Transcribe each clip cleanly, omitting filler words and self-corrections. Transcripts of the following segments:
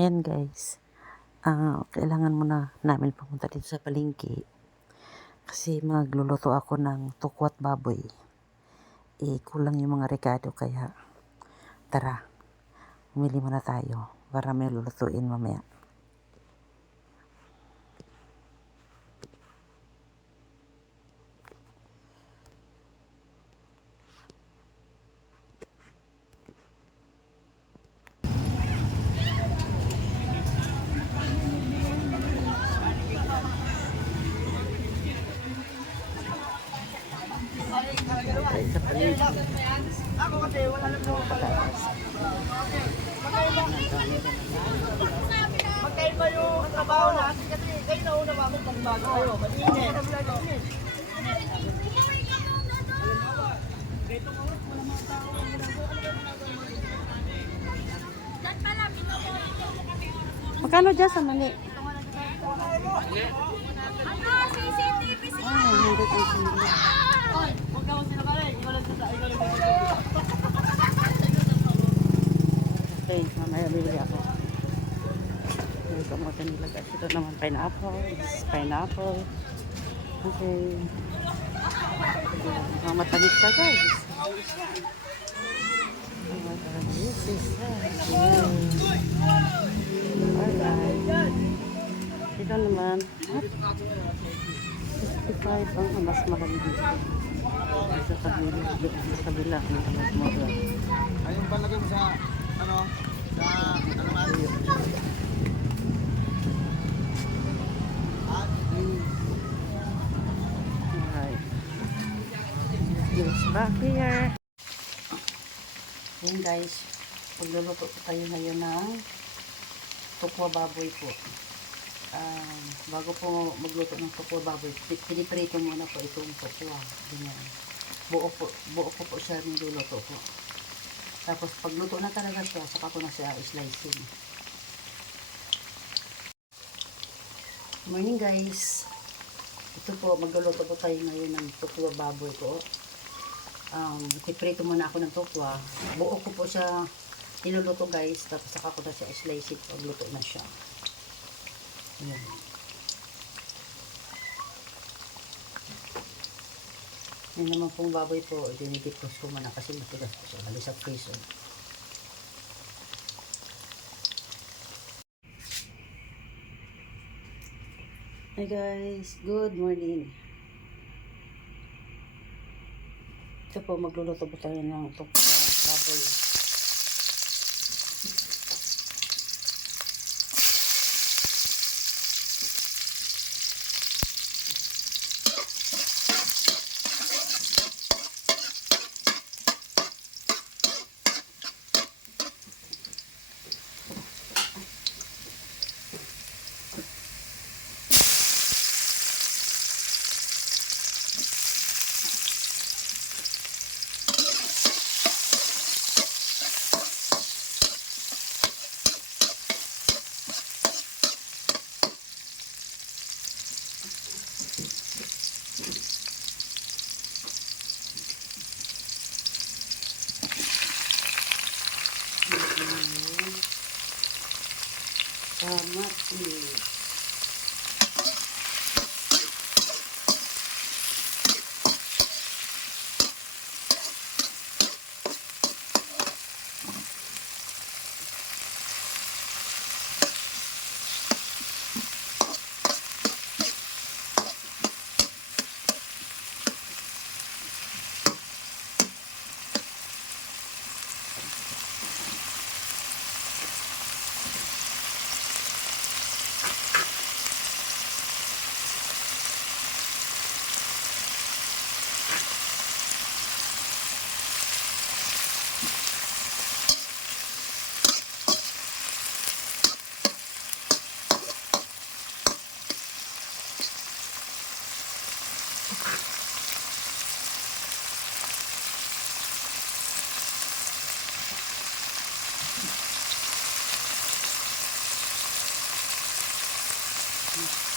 Ayan guys, kailangan muna namin pumunta dito sa palengke kasi magluluto ako ng tukwat baboy. Kulang yung mga rekado kaya tara, umili muna tayo para may lulutuin mamaya. Sa palengke. Ako kasi wala lang naman pala. Magkaiba yung trabaho natin kasi kayo nauna pa akong pagbago kayo. Mainit. Magkano dyan sa mali? Hindi ko sindi. Huwag ka sila pala. Ikaw lang sa Okay, mamaya bibili ako. May kamote nila guys. Ito naman pineapple. This is pineapple. Okay. Mga matamis ka guys. This is alright. Ito naman 65 ang mas mahal dito. Sa kabila ng mura. Ayun palagay mo sa ano? Sa Alright. Let's back here. Yan guys, pagluluto po tayo ngayon ng tukwa baboy po. Bago po magluto ng tukwa baboy, piniprito muna po itong tukwa. Ganyan. Buo po siya niluluto po. Tapos pagluto na talaga siya, saka ko na siya slicing. Morning guys. Ito po, magluluto po tayo ngayon ng tukwa baboy ko. Piprito muna ako ng tukwa. Buo ko po siya niluluto guys. Tapos saka ko na siya slicing pagluto na siya. Ayan. Yan naman pong baboy po, dinidipros ko muna kasi matigas po siya. Bali sa freezer. Hi guys, good morning. Ito po, magluluto po tayo ng tukwa baboy. Kamatis.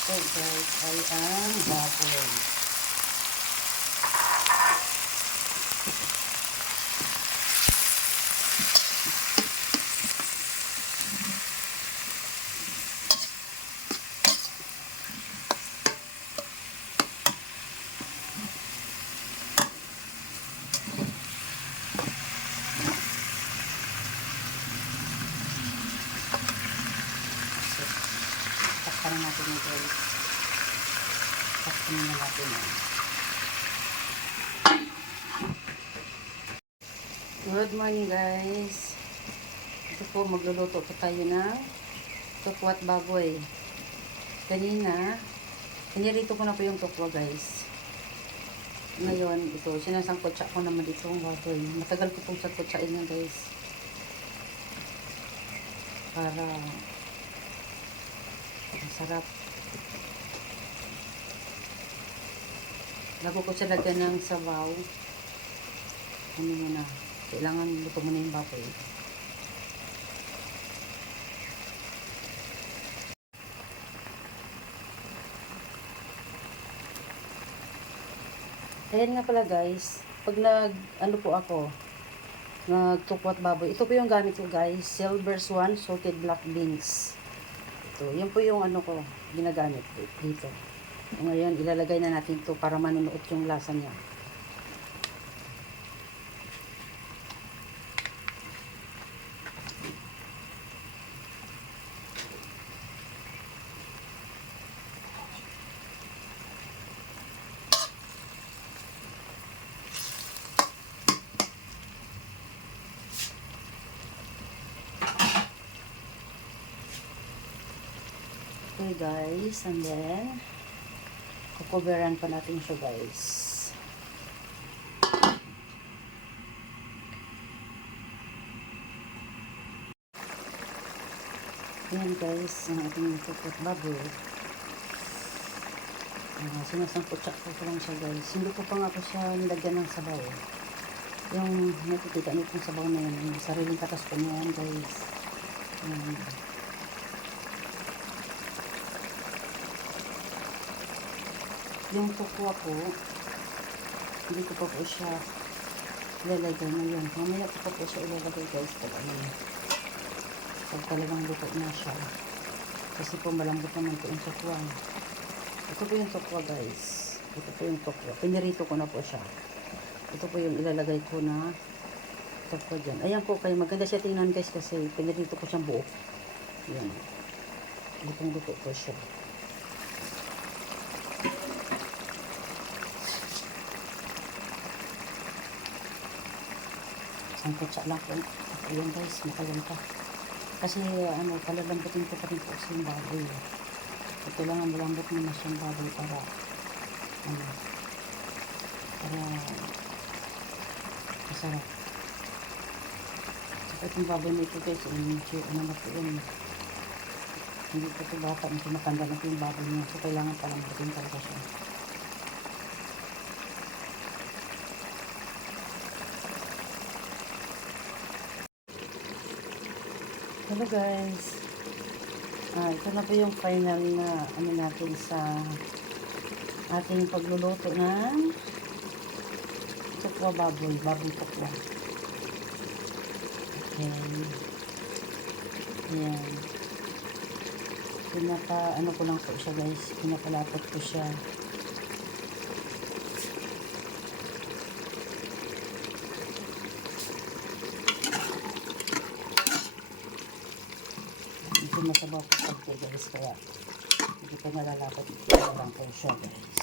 po guys ay ang baboy. Takpan natin yung guys. Takpan na natin yan. Good morning guys. Ito po magluluto po tayo ng tukwat baboy. Kanina, pinirito ko na po yung tukwa guys. Ngayon, ito, sinasangkotsa ko naman dito ang baboy. Matagal ko pong sangkotsain yan guys. Para masarap. Bago ko siya lagyan ng sabaw, ano muna, kailangan luto muna yung baboy. Ayan nga pala guys, pag ano po ako, nagtukwat baboy, ito po yung gamit ko guys, Silver Swan Salted Black Beans. Ito, yun po yung ano ko, ginagamit dito. Ngayon, ilalagay na natin ito para manunuot yung lasa niya. Okay guys, and then kukuberan pa natin siya guys. Ayan guys, ang ating tukwat baboy. Sinasangkotsa ko lang siya guys. Hindi ko pa nga po siya nilagyan ng sabaw. Yung nakikita nyo pong sabaw na yun, yung sariling katas ko na yan guys. Yung tukwa ko, hindi ko pa po siya ilalagay ngayon. Mamaya ko pa po siya ilalagay guys pag ano, pag talagang luto na siya. Kasi po malambot naman po yung tukwa. Ito po yung tukwa guys. Ito po yung tukwa. Pinirito ko na po siya. Ito po yung ilalagay ko na tukwa dyan. Ayan po kayo. Maganda siya tingnan guys kasi pinirito ko siyang buo. Ayan. Lutong-luto po siya. Sangkotsa lang po. Ayan guys, matagal pa. Kasi ano, palalambutin ko pa rin po sa yung baboy. Ito lang ang malambot na siyang baboy para ano, para masarap. Saka itong baboy na ito guys, medyo ano na po yun. Hindi po ito bata, medyo matanda na po yung baboy niya. So kailangan palambutin talaga siya. Hello guys. Ito na po yung final na ano natin sa ating pagluluto ng tukwa baboy, baboy tukwa. Okay. Ayan. Ano ko lang po siya guys, pinapalapot ko siya. Masabaw pa pagka guys, kaya hindi ko nalalapot ito lang po siya guys.